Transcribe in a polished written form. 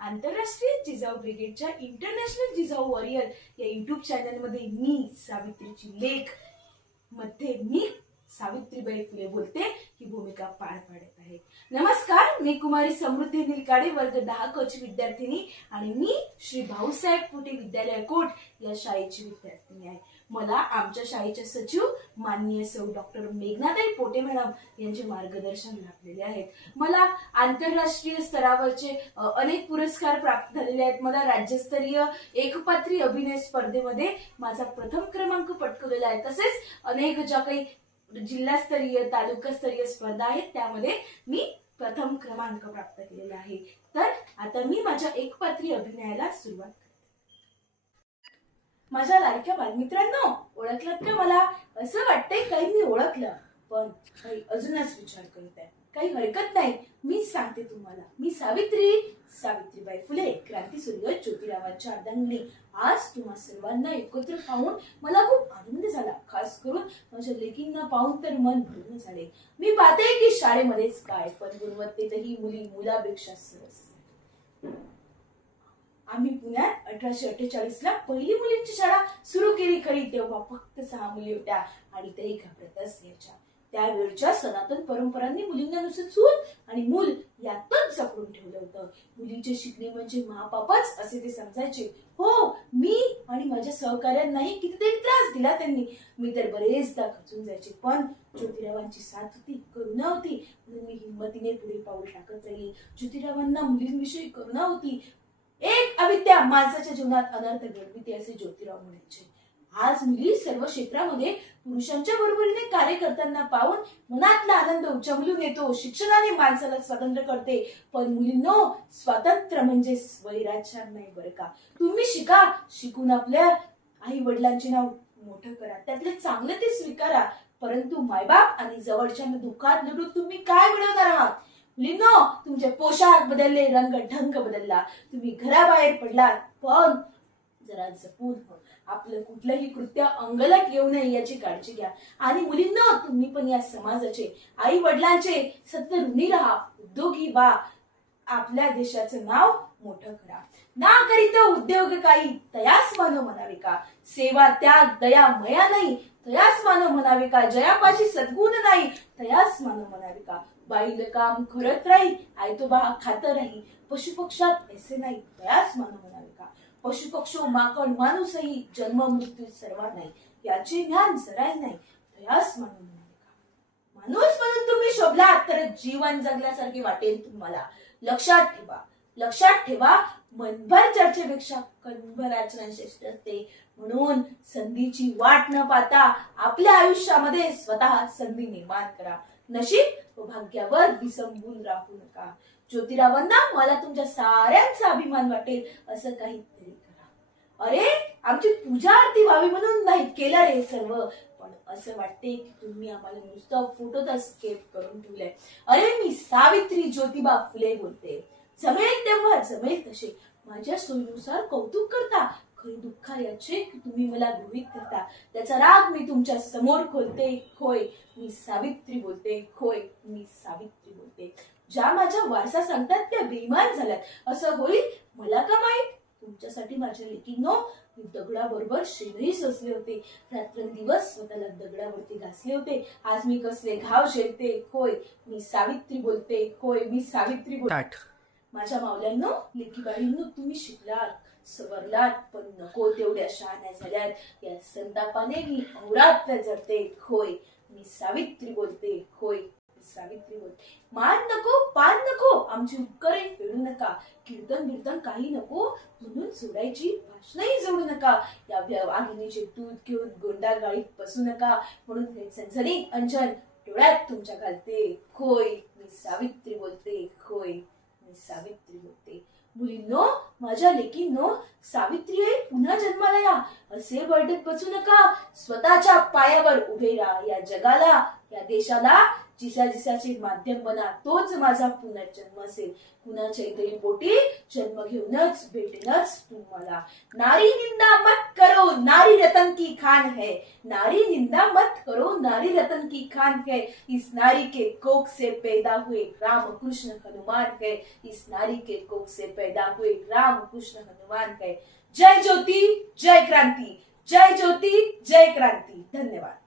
आंतरराष्ट्रीय जिजाऊ ब्रिगेडच्या international Jijau warrior या युट्यूब चॅनलमध्ये मी सावित्रीची लेख मध्ये मी सावित्रीबाई फुले बोलते ही भूमिका पार पाडत आहे. नमस्कार, मी कुमारी समृद्धी निलकाडे, वर्ग 10 क ची विद्यार्थिनी आणि मी श्री भाऊसाहेब पोटे विद्यालय कोट या शाळेची विद्यार्थिनी आहे. मला आमच्या शाळेचे सचिव माननीय सौ डॉक्टर मेघनाताई पोटे मॅडम यांचे मार्गदर्शन लाभलेले आहेत. मला आंतरराष्ट्रीय स्तरावरचे अनेक पुरस्कार प्राप्त झालेले आहेत. मला राज्यस्तरीय एकपात्री अभिनय स्पर्धेमध्ये माझा प्रथम क्रमांक पटकवलेला आहे. तसेच अनेक ज्या काही जिल्हास्तरीय तालुकास्तरीय स्पर्धा आहेत त्यामध्ये मी प्रथम क्रमांक प्राप्त केलेला आहे. तर आता मी माझ्या एकपात्री अभिनयाला सुरुवात करते. माझ्या लाडक्या बालमित्रांनो, ओळखलात का मला? असं वाटतंय काही मी ओळखलं, पण काही अजूनच विचार करत आहे. काही हरकत नाही, मी सांगते तुम्हाला. मी सावित्रीबाई फुले, क्रांतीसूर्य ज्योतिरावांच्या अर्धांगिनी. आज तुम्हा सर्वांना एकत्र पाहून मला खूप आनंद झाला. खास करून माझ्या लेकींना पाहून तर मन भरून झाले. मी पाहते की शाळेमध्येच काय, पण गुणवत्तेतही मुली मुलापेक्षा सरस. आम्ही पुण्यात 1848 ला पहिली मुलींची शाळा सुरू केली खरी. तेव्हा फक्त 6 मुली होत्या आणि तेही घाबरतच यायच्या. त्यावेळच्या सनातन परंपरांनी मुलींना नुसतं चूल आणि मूल यातच जपडून ठेवलं होतं. मुलीचे शिकणे म्हणजे महापापच असे ते समजायचे. हो, मी आणि माझ्या सहकार्यांनाही कितीतरी त्रास दिला त्यांनी. मी तर बरेचदा खचून जायचे, पण ज्योतिरावांची साथ होती, करुणा होती, म्हणून मी हिंमतीने पुढे पाऊल टाकत राहिली. ज्योतिरावांना मुलींविषयी करुणा होती. एक अविद्या माणसाच्या जीवनात अनर्थ घडविते असे ज्योतिराव म्हणायचे. आज मुली सर्व क्षेत्रामध्ये पुरुषांच्या बरोबरीने कार्य करताना पाहून मनातला आनंद उचमलून येतो. शिक्षणाने माणसाला स्वतंत्र करते, पण मुलींनो, स्वातंत्र्य म्हणजे स्वैराचार नाही बरं का. तुम्ही शिका, शिकून आपल्या आई वडिलांचे नाव मोठं करा, त्यातले चांगलं ते स्वीकारा, परंतु मायबाप आणि जवळच्या दुःखात लढून तुम्ही काय मिळवणार आहात? मुलींनो, तुमचे पोशाख बदलले, रंग ढंग बदलला, तुम्ही घराबाहेर पडलात, पण जरा जपून आपलं कुठलंही कृत्य अंगलट येऊ नये याची काळजी घ्या. आणि मुलींनो, तुम्ही पण या समाजाचे, आई वडिलांचे सतत ऋणी राहा, उद्योगी व्हा, आपल्या देशाचं नाव मोठं करा. ना करीत उद्योग काही तयास मानव म्हणावे का. सेवा त्याग दया मया नाही तयास मानव म्हणावे का. जयापाशी सद्गुण नाही तयास मानव म्हणावे का. बाईल काम करत राही, आयतोबा खात राही, पशुपक्षात ऐसे नाही तयास मानव म्हणावे का. पशु पक्षो माकड माणूसही जन्म मृत्यू सर्वा नाही, याचे ज्ञान जराय नाही तयास मानव म्हणावे का. माणूस म्हणून तुम्ही शोभलात तर जीवन जगल्यासारखे वाटेल तुम्हाला. लक्षात ठेवा, मनभर चर्चेपेक्षा कणभर आचरण श्रेष्ठ असते. म्हणून संधीची वाट न पाहता आपल्या आयुष्यामध्ये स्वतः संधी निर्माण करा. नशीब व भाग्यावर विसंबून राहू नका. ज्योतिरावांना मला तुमच्या साऱ्यांचा अभिमान वाटेल असं काहीतरी करा. अरे, आमची पूजा आरती व्हावी म्हणून नाही केलं रे सर्व, पण असं वाटते की तुम्ही आम्हाला नुसतं फोटोचा स्केप करून ठेवलंय. अरे, मी सावित्री ज्योतिबा फुले बोलते. जमेल तेव्हा जमेल तसे माझ्या सोयीनुसार कौतुक करता. खरी दुःख याचे की तुम्ही मला गृहीत करता. त्याचा राग मी तुमच्या समोर खोलते. होय, मी सावित्री बोलते. होय, मी सावित्री बोलते. ज्या माझ्या वारसा सांगतात त्या बेईमान झाल्यात असं होईल मला का माहित. तुमच्यासाठी माझ्या लेकींनो, मी दगडाबरोबर शेणही सोसले होते. रात्रंदिवस स्वतःला दगडावरती घासले होते. आज मी कसले घाव झेलते. होय, मी सावित्री बोलते. होय, मी सावित्री बोलते. माझ्या मावल्यांनो, लेकीबाळींनो, तुम्ही शिकलात, सवरलात, पण नको तेवढ्या शहाण्या झाल्यात. या संतापाने मी अहोरात्र जगते. होय, मी सावित्री बोलते. होय, मी सावित्री बोलते. मान नको, पान नको, आमची उपकरे फेडू नका. कीर्तन बिर्तन काही नको म्हणून सोडायची भाषणही जोडू नका. या वाघिणीचे दूध घेऊन गोंडा गाळीत बसू नका म्हणून झणझणीत अंजन डोळ्यात तुमच्या घालते. होय, मी सावित्री बोलते. होय, मी सावित्री बोलते. मुलींनो, माझ्या लेकींनो, सावित्री आई पुन्हा जन्माला या. असे बळदत बसू नका. स्वतःच्या पायावर उभे राहा. या जगाला, या देशाला जिसाचे माध्यम बना, तोच माझा पुनर्जन्म असेल. कुणाच्याही तरी पोटी जन्म घेऊनच भेटेनच तुम्हाला. नारी निंदा मत करो, नारी रतन की खान है. नारी निंदा मत करो, नारी रतन की खान है. इस नारी के कोख से पैदा हुए राम कृष्ण हनुमान है. इस नारी के कोख से पैदा हुए राम कृष्ण हनुमान है. जय ज्योति जय क्रांति, जय ज्योति जय क्रांति. धन्यवाद.